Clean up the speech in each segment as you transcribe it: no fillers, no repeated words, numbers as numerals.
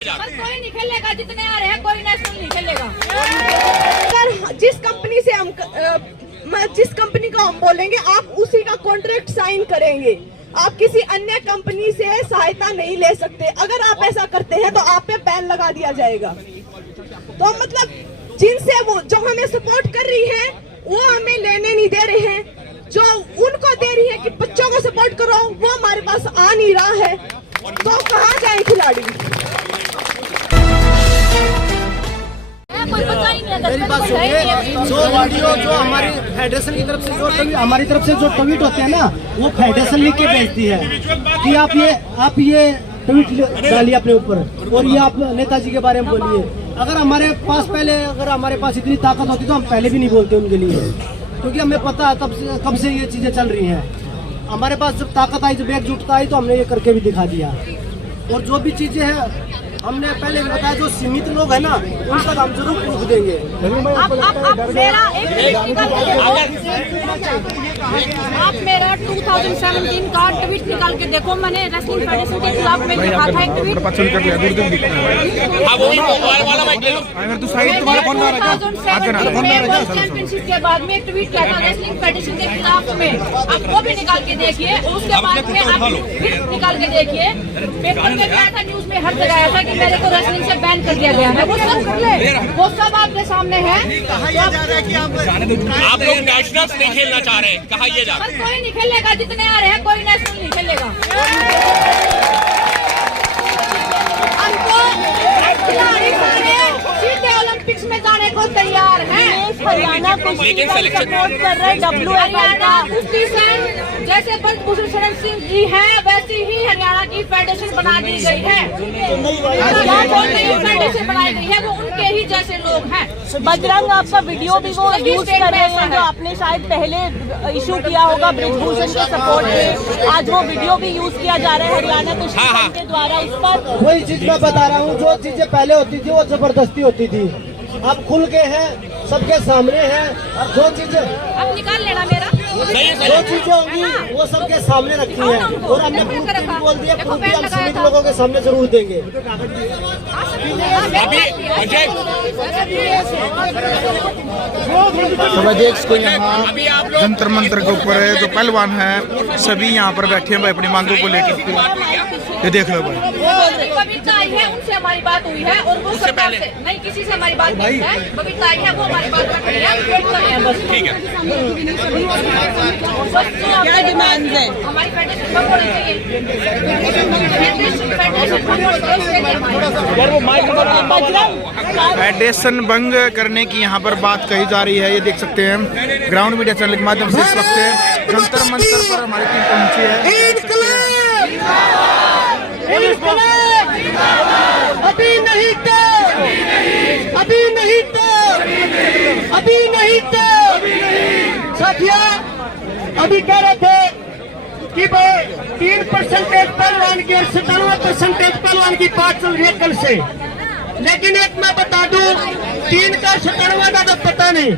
कोई नहीं खेलेगा, जितने आ रहे हैं कोई नेशनल नहीं खेलेगा। अगर जिस कंपनी को हम बोलेंगे आप उसी का कॉन्ट्रैक्ट साइन करेंगे। आप किसी अन्य कंपनी से सहायता नहीं ले सकते। अगर आप ऐसा करते हैं तो आप पे बैन लगा दिया जाएगा। तो मतलब जिनसे वो जो हमें सपोर्ट कर रही है वो हमें लेने नहीं दे रहे हैं। जो उनको दे रही है कि बच्चों को सपोर्ट करो, वो हमारे पास आ नहीं रहा है। तो कहाँ जाए खिलाड़ी? मेरी बात सुनिए, जो वीडियो जो हमारी फेडरेशन की तरफ से हमारी तरफ से जो ट्वीट होते हैं ना, वो फेडरेशन लिख के भेजती है कि आप ये ट्वीट डालिए अपने ऊपर और ये आप नेताजी के बारे में बोलिए। अगर हमारे पास इतनी ताकत होती तो हम पहले भी नहीं बोलते उनके लिए, क्योंकि हमें पता है कब से ये चीजें चल रही हैं। हमारे पास जब ताकत आई, जब एकजुटता आई, तो हमने ये करके भी दिखा दिया। और जो भी चीजें हैं हमने पहले भी बताया, जो सीमित लोग हैं ना उन तक हम जरूर प्रूफ देंगे। आप मेरा 2017 का ट्वीट निकाल के देखो। मैंने रेसलिंग फेडरेशन के खिलाफ में लिखा था एक ट्वीट। 2007 चैंपियनशिप के बाद में एक ट्वीट किया था रेसलिंग फेडरेशन के खिलाफ में। आप वो भी निकाल के देखिए। उसके बाद में आप ट्वीट निकाल के देखिए। पेपर में आया था, न्यूज में हर जगह आया था कि मेरे को रेसलिंग से बैन कर दिया गया है। वो सब आपके सामने है। आप लोग नेशनल्स नहीं खेलना चाह रहे हैं, कहा ये जा रहा है? कोई नहीं खेलेगा, जितने आ रहे हैं कोई नेशनल नहीं खेलेगा। हमको खिलाड़ी सारे सीधे ओलंपिक्स में जाने को तैयार हैं। हरियाणा लेकिन सिलेक्शन सपोर्ट कर रहे WFI कुश्ती से जैसे ब्रजभूषण शरण सिंह जी है, वैसी ही हरियाणा की फेडरेशन बना दी गई है। फेडरेशन बनाई गई है, वो उनके ही जैसे लोग हैं। बजरंग आपका वीडियो भी वो यूज कर रहे हैं, जो आपने शायद पहले इशू किया होगा ब्रजभूषण के सपोर्ट में। आज वो वीडियो भी यूज किया जा रहा है हरियाणा कुश्ती के द्वारा। उस पर वही चीज मैं बता रहा हूँ, जो चीजें पहले होती थी वो जबरदस्ती होती थी, अब खुल के हैं, सबके सामने है। और जो चीजें अब निकाल लेना मेरा, जो चीजें होंगी वो सबके सामने रखी है। और हमने प्रूफ भी बोल दिया, प्रूफ भी हम सीमित लोगों के सामने जरूर देंगे। जंतर मंतर के ऊपर जो पहलवान है सभी यहाँ पर बैठे हैं भाई, अपनी मांगों को लेकर। ये देख लो भाई, बबीता आई है, उनसे हमारी बात हुई है और वो सरकार से नहीं, किसी से हमारी बात नहीं है। बबीता आई है, वो हमारी बात रख रही है, वेट कर रहे हैं बस। ठीक है, क्या डिमांड है हमारी फेडरेशन बंद होनी चाहिए। फेडरेशन भंग करने की यहाँ पर बात कही जा रही है। ये देख सकते हैं ग्राउंड मीडिया चैनल के माध्यम से इस वक्त जंतर मंतर पर हमारी टीम पहुंची है। अभी नहीं तो, अभी नहीं तो, अभी नहीं तो साथिया, अभी कह रहे थे कि भाई 3% पहलवान की और 97% पहलवान की बात चल रही है कल से। लेकिन एक मैं बता दूं, 3 का 97 का तो पता नहीं,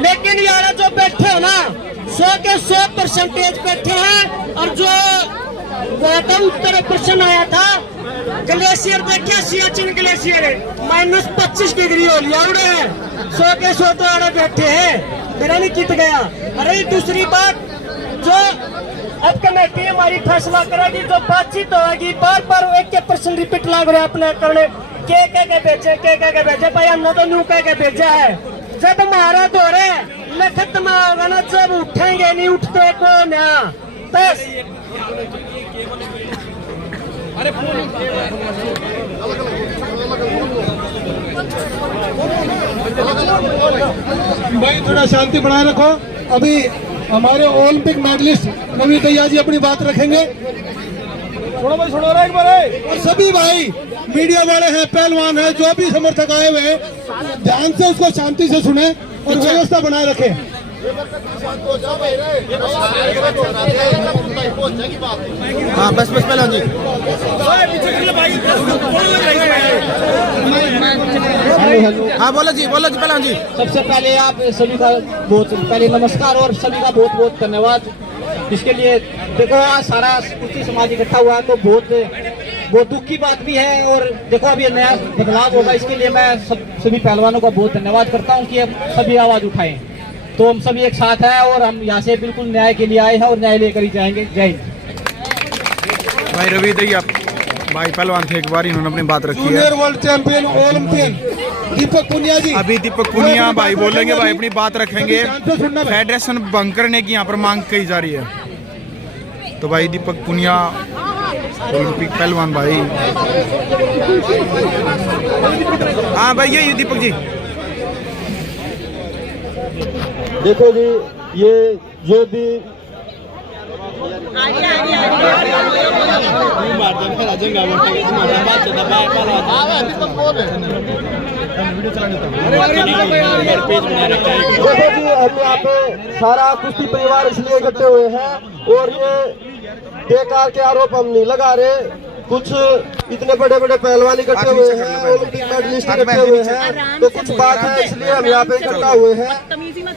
लेकिन यार जो बैठे हो ना 100 के 100% बैठे हैं। और जो उत्तर प्रश्न आया था, ग्लेशियर बैठे, सियाचिन ग्लेशियर -25 डिग्री हो लिया उड़े हैं। 100 के 100 तो आड़े बैठे हैं, मेरा नहीं जीत गया। अरे दूसरी बात, जो अब कमेटी हमारी फैसला करेगी, जो बातचीत होगी, बार बार एक के प्रश्न रिपीट लग रहे अपने करने के भेजे भाई, हमने तो न्यू कह के भेजा है। जब हमारा दौरे लिखत में होगा ना, जब उठेंगे नहीं उठते कौन है बस। भाई थोड़ा शांति बनाए रखो। अभी हमारे ओलंपिक मेडलिस्ट नवी तैयार जी अपनी बात रखेंगे। छोड़ो भाई, छोड़ो एक बार। और सभी भाई मीडिया वाले हैं, पहलवान हैं, जो भी समर्थक आए हुए हैं, ध्यान से उसको शांति से सुने और व्यवस्था बनाए रखें। हाँ बस पहलवान जी, हाँ बोलो जी पहलवान जी। सबसे पहले आप सभी का बहुत पहले नमस्कार और सभी का बहुत बहुत धन्यवाद। इसके लिए देखो आज सारा कुश्ती समाज इकट्ठा हुआ है, तो बहुत वो दुख की बात भी है। और देखो अब ये नया बदलाव होगा, इसके लिए मैं सभी पहलवानों का बहुत धन्यवाद करता हूँ कि अब सभी आवाज उठाएं। तो हम सभी एक साथ हैं और हम यहाँ से बिल्कुल न्याय के लिए आए हैं और न्याय लेकर ही जाएंगे। जय हिंद। भाई रवि दैया भाई पहलवान थे, एक बार इन्होंने अपनी बात रखी है। जूनियर वर्ल्ड चैंपियन ओलंपियन दीपक पुनिया जी। अभी दीपक पुनिया भाई बोलेंगे, भाई अपनी बात रखेंगे। फेडरेशन भंग करने की यहाँ पर मांग की जा रही है। तो भाई दीपक पुनिया ओलंपिक पहलवान भाई। हाँ भाई यही दीपक जी। देखो जी, ये जो भी देखो जी, हम यहाँ पे सारा कुश्ती परिवार इसलिए इकट्ठे हुए हैं और ये बेकार के आरोप हम नहीं लगा रहे। कुछ इतने बड़े बड़े पहलवान इकट्ठे हुए हैं, ओलंपिक मेडलिस्ट इकट्ठे हुए हैं, तो कुछ बात है इसलिए हम यहाँ पे इकट्ठा हुए हैं।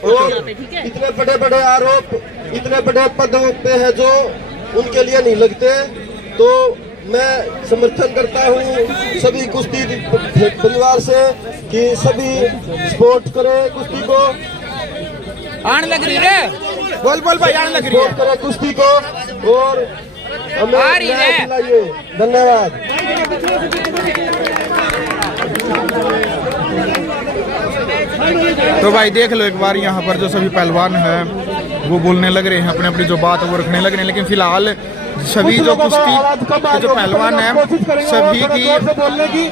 और इतने बड़े बड़े आरोप इतने बड़े पदों पे है जो उनके लिए नहीं लगते। तो मैं समर्थन करता हूँ सभी कुश्ती परिवार से कि सभी सपोर्ट करें कुश्ती को। आन लग रही है, बोल बोल भाई, आन लग रही है। सपोर्ट करें कुश्ती को और हमें न्याय दिलाइए। धन्यवाद। तो भाई देख लो एक बार यहाँ पर जो सभी पहलवान हैं वो बोलने लग रहे हैं, अपने अपनी जो बात है वो रखने लग रहे हैं। लेकिन फिलहाल सभी जो कुश्ती के जो पहलवान हैं सभी की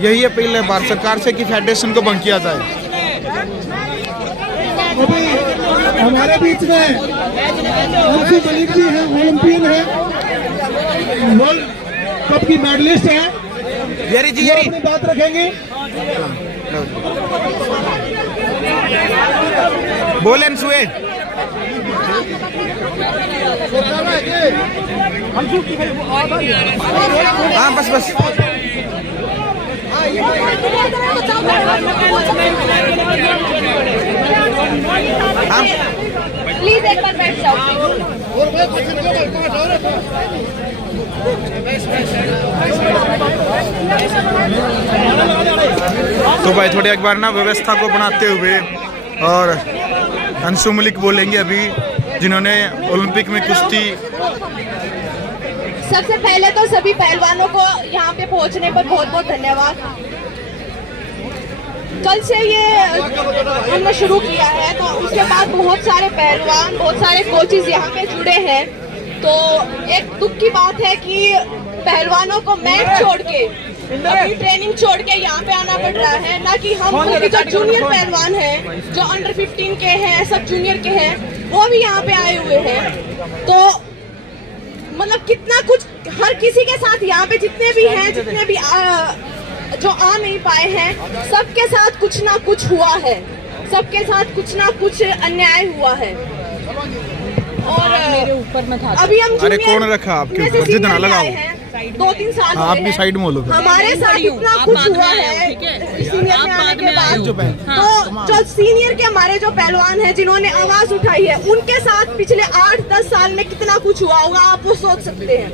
यही अपील है भारत सरकार से कि फेडरेशन को भंग किया जाए। अभी हमारे बीच में अंशु मलिक जी हैं, ओलंपियन है, वर्ल्ड कप की मेडलिस्ट है। येरी जी, ये येरी अपनी बात रखेंगे। बोलें सुए। हाँ बस बस। प्लीज एक बार बैठ जाओ। तो भाई थोड़ी एक बार ना व्यवस्था को बनाते हुए और अंशु मलिक बोलेंगे अभी, जिन्होंने ओलंपिक में कुश्ती। सबसे पहले तो सभी पहलवानों को यहाँ पे पहुँचने पर बहुत बहुत धन्यवाद। कल से ये हमने शुरू किया है, तो उसके बाद बहुत सारे पहलवान, बहुत सारे कोचेस यहाँ पे जुड़े हैं। तो एक दुख की बात है कि पहलवानों को मैच छोड़ के, अपनी ट्रेनिंग छोड़ के यहाँ पे आना पड़ रहा है। ना कि हम जो जूनियर पहलवान हैं, जो अंडर 15 के हैं, सब जूनियर के हैं, वो भी यहाँ पे आए हुए हैं। तो मतलब कितना कुछ हर किसी के साथ यहाँ पे जितने भी हैं, जितने भी जो आ नहीं पाए हैं, सबके साथ कुछ ना कुछ हुआ है, सबके साथ कुछ ना कुछ अन्याय हुआ है। और मेरे ऊपर में था। अभी हम अरे कौन रखा आपके ऊपर, जितना लगाओ। 2-3 साल हाँ, आपकी साइड में बोलो। हमारे साथ इतना कुछ हुआ है सीनियर में आने के बाद। तो जो सीनियर के हमारे जो पहलवान हैं, जिन्होंने आवाज उठाई है, उनके साथ पिछले 8-10 साल में कितना कुछ हुआ होगा, आप वो सोच सकते हैं।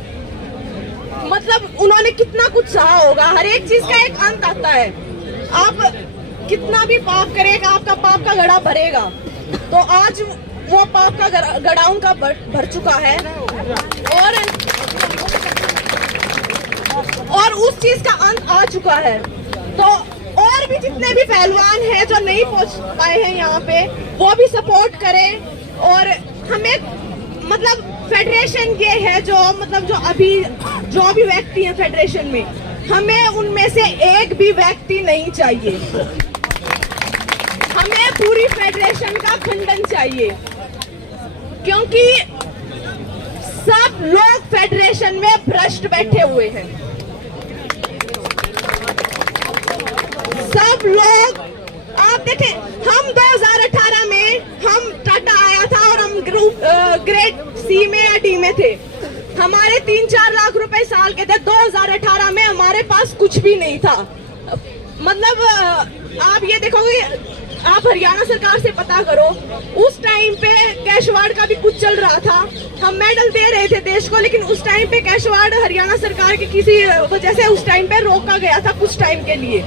मतलब उन्होंने कितना कुछ सहा होगा। हर एक चीज का एक अंत आता है। आप कितना भी पाप करेगा, आपका पाप का घड़ा भरेगा। तो आज वो पाप का घड़ा उनका भर चुका है और उस चीज का अंत आ चुका है। तो और भी जितने भी पहलवान हैं जो नहीं पहुंच पाए हैं यहाँ पे, वो भी सपोर्ट करें। और हमें मतलब फेडरेशन ये है जो मतलब जो भी व्यक्ति हैं फेडरेशन में, हमें उनमें से एक भी व्यक्ति नहीं चाहिए। हमें पूरी फेडरेशन का खंडन चाहिए, क्योंकि सब लोग फेडरेशन में भ्रष्ट बैठे हुए हैं। सब लोग, आप देखें, हम 2018 में हम टाटा आया था और हम ग्रेड सी में या डी में थे। हमारे 3-4 लाख रुपए साल के थे। 2018 में हमारे पास कुछ भी नहीं था। मतलब आप ये देखोगे आप हरियाणा सरकार से पता करो, उस टाइम पे कैश अवार्ड का भी कुछ चल रहा था, हम मेडल दे रहे थे देश को, लेकिन उस टाइम पे कैश अवार्ड हरियाणा सरकार की किसी वजह से उस टाइम पे रोका गया था कुछ टाइम के लिए।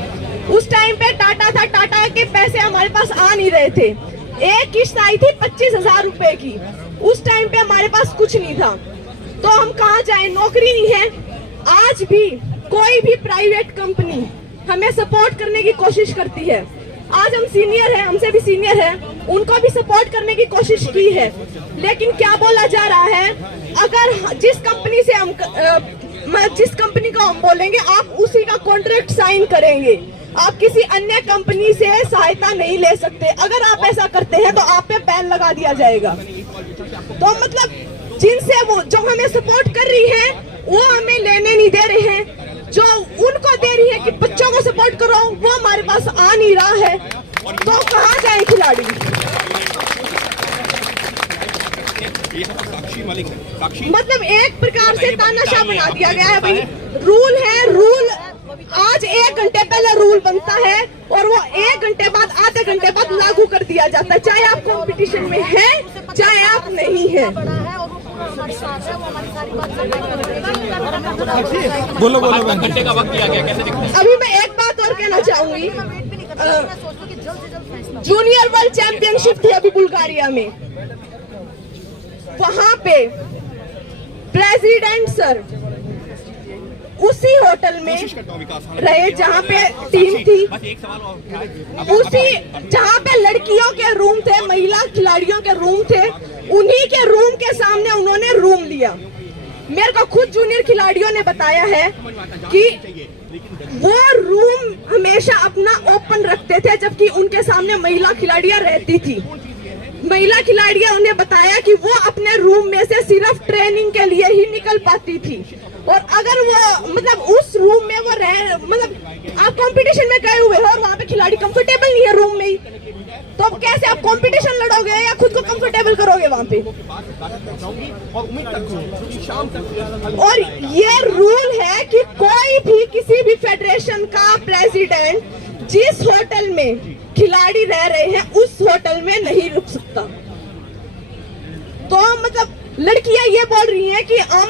उस टाइम पे टाटा था, टाटा के पैसे हमारे पास आ नहीं रहे थे। एक किस्त आई थी 25,000 रुपए की, उस टाइम पे हमारे पास कुछ नहीं था, तो हम कहाँ जाए, नौकरी नहीं है। आज भी कोई भी प्राइवेट कंपनी हमें सपोर्ट करने की कोशिश करती है। आज हम सीनियर हैं, हमसे भी सीनियर हैं, उनको भी सपोर्ट करने की कोशिश की है, लेकिन क्या बोला जा रहा है, अगर जिस कंपनी से हम जिस कंपनी को हम बोलेंगे आप उसी का कॉन्ट्रैक्ट साइन करेंगे, आप किसी अन्य कंपनी से सहायता नहीं ले सकते। अगर आप ऐसा करते हैं तो आप पे बैन लगा दिया जाएगा। तो मतलब जिनसे वो जो हमें सपोर्ट कर रही है वो हमें लेने नहीं दे रहे हैं, जो उनको दे रही है कि बच्चों को सपोर्ट करो, वो हमारे पास आ नहीं रहा है, तो कहाँ जाए खिलाड़ी। मतलब एक प्रकार से तानाशाह बना दिया गया है भाई। रूल है, रूल आज 1 घंटे पहले रूल बनता है और वो 1 घंटे बाद, आधे घंटे बाद लागू कर दिया जाता है, चाहे आप कंपटीशन में हैं चाहे आप नहीं हैं। बोलो बोलो। घंटे का वक्त दिया गया, कैसे दिखता है? अभी मैं एक बात और कहना चाहूंगी, जूनियर वर्ल्ड चैंपियनशिप थी अभी बुल्गारिया में, वहां पे प्रेसिडेंट सर उसी होटल में रहे जहाँ पे टीम थी, उसी जहाँ पे लड़कियों के रूम थे, महिला खिलाड़ियों के रूम थे, उन्हीं के रूम के सामने उन्होंने रूम लिया। मेरे को खुद जूनियर खिलाड़ियों ने बताया है कि वो रूम हमेशा अपना ओपन रखते थे, जबकि उनके सामने महिला खिलाड़ियां रहती थी। महिला खिलाड़ियां उन्हें बताया कि वो अपने रूम में से सिर्फ ट्रेनिंग के लिए ही निकल पाती थी, और अगर वो मतलब उस रूम में वो रह, मतलब आप कंपटीशन में गए हुए हो और वहाँ पे खिलाड़ी कंफर्टेबल नहीं है रूम में ही, तो अब कैसे आप कंपटीशन लड़ोगे या खुद को कंफर्टेबल करोगे वहाँ पे। और ये रूल है कि कोई भी किसी भी फेडरेशन का प्रेसिडेंट जिस होटल में खिलाड़ी रह रहे हैं उस होटल में नहीं रुक सकता। तो मतलब लड़कियां ये बोल रही हैं कि हम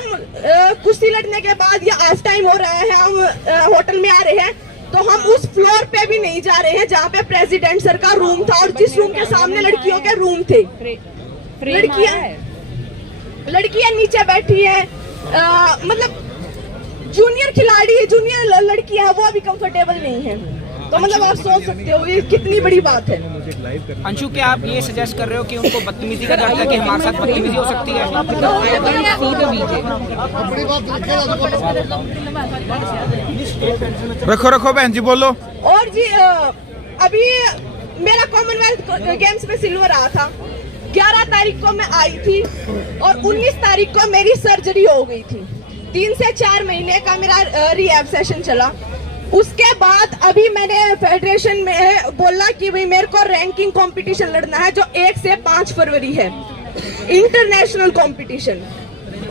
कुश्ती लड़ने के बाद या ऑफ टाइम हो रहा है, हम होटल में आ रहे हैं, तो हम उस फ्लोर पे भी नहीं जा रहे हैं जहाँ पे प्रेसिडेंट सर का रूम था और जिस रूम के सामने लड़कियों के रूम थे। लड़कियां नीचे बैठी है, मतलब जूनियर खिलाड़ी, जूनियर लड़कियां वो भी कंफर्टेबल नहीं है। तो मतलब आप सोच सकते हो ये कितनी बड़ी बात है। अंशु, क्या आप ये सजेस्ट कर रहे हो कि उनको बदतमीजी का डर है कि हमारे साथ बदतमीजी हो सकती है? रखो रखो बहन जी, बोलो। और जी अभी मेरा कॉमनवेल्थ गेम्स में सिल्वर आया था, 11 तारीख को मैं आई थी और 19 तारीख को मेरी सर्जरी हो गई थी। 3 से 4 महीने का मेरा रिहैब सेशन चला। उसके बाद अभी मैंने फेडरेशन में बोला कि भाई मेरे को रैंकिंग कंपटीशन लड़ना है जो 1 से 5 फरवरी है, इंटरनेशनल कंपटीशन।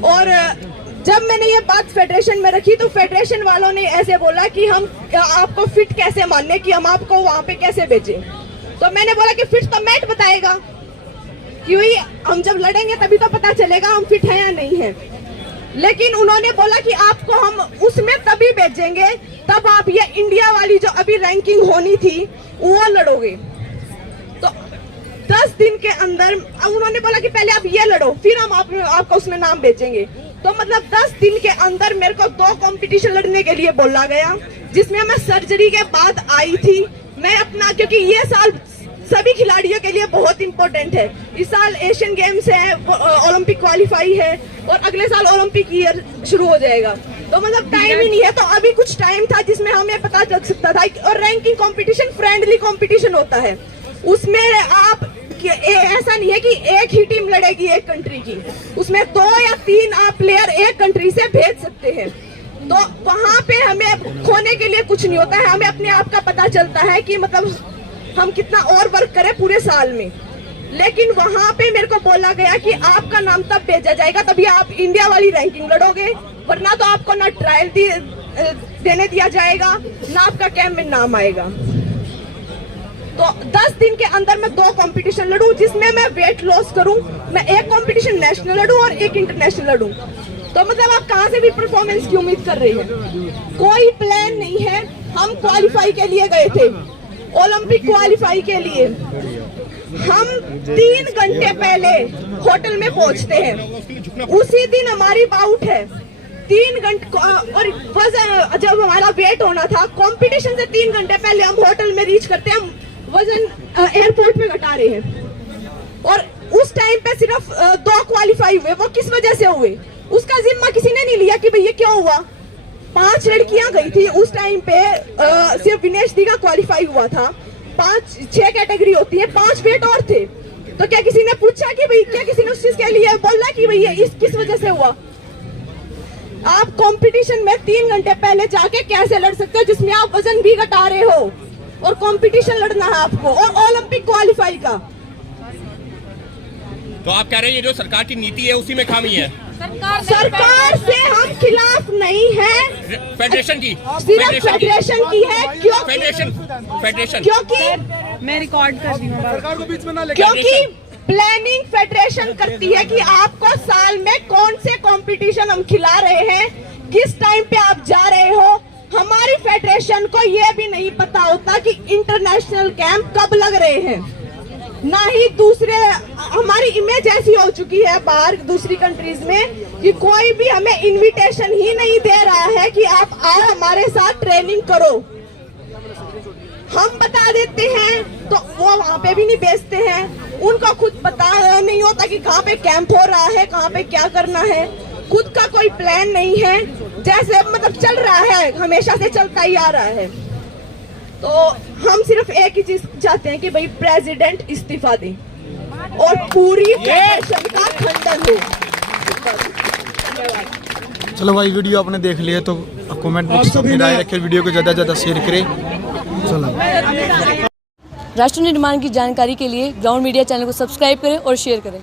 और जब मैंने ये बात फेडरेशन में रखी तो फेडरेशन वालों ने ऐसे बोला कि हम आपको फिट कैसे माने, कि हम आपको वहां पे कैसे भेजें। तो मैंने बोला कि फिट तो मैट बताएगा, कि हम जब लड़ेंगे तभी तो पता चलेगा हम फिट हैं या नहीं है। लेकिन उन्होंने बोला कि आपको हम उसमें तभी भेजेंगे तब आप ये इंडिया वाली जो अभी रैंकिंग होनी थी वो लड़ोगे। तो 10 दिन के अंदर उन्होंने बोला कि पहले आप ये लड़ो फिर हम आपको उसमें नाम भेजेंगे। तो मतलब 10 दिन के अंदर मेरे को 2 कंपटीशन लड़ने के लिए बोला गया, जिसमें मैं सर्जरी के बाद आई थी। मैं अपना, क्योंकि ये साल सभी खिलाड़ियों के लिए बहुत इंपॉर्टेंट है। इस साल एशियन गेम्स है, ओलंपिक क्वालिफाई है और अगले साल ओलंपिक ईयर शुरू हो जाएगा। तो मतलब टाइम ही नहीं है। तो अभी कुछ टाइम था जिसमें हमें पता चल सकता था। और रैंकिंग कंपटीशन फ्रेंडली कंपटीशन होता है, उसमें आप ऐसा नहीं है कि एक ही टीम लड़ेगी एक कंट्री की, उसमें 2 या 3 आप प्लेयर एक कंट्री से भेज सकते हैं। तो वहां पे हमें खोने के लिए कुछ नहीं होता है, हमें अपने आप का पता चलता है कि मतलब हम कितना और वर्क करें पूरे साल में। लेकिन वहां पे मेरे को बोला गया कि आपका नाम तब भेजा जाएगा तभी आप इंडिया वाली रैंकिंग लड़ोगे, वरना तो आपको ना ट्रायल देने दिया जाएगा ना आपका कैंप में नाम आएगा। तो 10 दिन के अंदर मैं 2 कंपटीशन लड़ूं जिसमें मैं वेट लॉस करूं, मैं एक कंपटीशन नेशनल लड़ूं और एक इंटरनेशनल लड़ूं। तो मतलब आप कहां से भी परफॉर्मेंस की उम्मीद कर रही हैं? कोई प्लान नहीं है। हम क्वालिफाई के लिए गए थे, ओलंपिक क्वालिफाई के लिए हम 3 घंटे पहले होटल में पहुंचते हैं, उसी दिन हमारी बाउट है। 3 घंटे और वजन जब हमारा वेट होना था कंपटीशन से 3 घंटे पहले हम होटल में रीच करते हैं, हम वजन एयरपोर्ट में घटा रहे हैं। और उस टाइम पे सिर्फ 2 क्वालिफाई हुए। वो किस वजह से हुए उसका जिम्मा किसी ने नहीं लिया कि भाई ये क्यों हुआ। 5 लड़कियां गई थी उस टाइम पे, सिर्फ विनेश दी का क्वालिफाई हुआ था। 5-6 कैटेगरी होती है, 5 वेट और थे। तो क्या किसी ने पूछा कि भाई, क्या किसी ने उस चीज के लिए बोला कि भाई ये इस किस वजह से हुआ? आप कंपटीशन में 3 घंटे पहले जाके कैसे लड़ सकते हो जिसमें आप वजन भी घटा रहे हो और कंपटीशन लड़ना है आपको, और ओलंपिक क्वालिफाई का। तो आप कह रहे हैं ये जो सरकार की नीति है उसी में खामी है? सरकार से हम खिलाफ नहीं है, फेडरेशन की, सिर्फ फेडरेशन की है। क्यों? फेडरेशन क्योंकि मैं रिकॉर्ड कर रही हूँ। सरकार को बीच में ना क्योंकि प्लानिंग फेडरेशन करती है कि आपको साल में कौन से कंपटीशन हम खिला रहे हैं, किस टाइम पे आप जा रहे हो। हमारी फेडरेशन को ये भी नहीं पता होता कि इंटरनेशनल कैंप कब लग रहे हैं, ना ही दूसरे। हमारी इमेज ऐसी हो चुकी है बाहर दूसरी कंट्रीज में कि कोई भी हमें इनविटेशन ही नहीं दे रहा है कि आप आओ हमारे साथ ट्रेनिंग करो। हम बता देते हैं तो वो वहाँ पे भी नहीं भेजते हैं। उनको खुद पता नहीं होता कि कहाँ पे कैंप हो रहा है, कहाँ पे क्या करना है। खुद का कोई प्लान नहीं है, जैसे मतलब चल रहा है, हमेशा से चलता ही आ रहा है। तो हम सिर्फ एक ही चीज चाहते हैं कि भाई प्रेसिडेंट इस्तीफा दें और पूरी फेडरेशन का खंडन हो। चलो भाई, वीडियो आपने देख लिया तो कमेंट बॉक्स में राय रखें, वीडियो को ज़्यादा से ज़्यादा शेयर करें। चलो, राष्ट्र निर्माण की जानकारी के लिए ग्राउंड मीडिया चैनल को सब्सक्राइब करें और शेयर करें।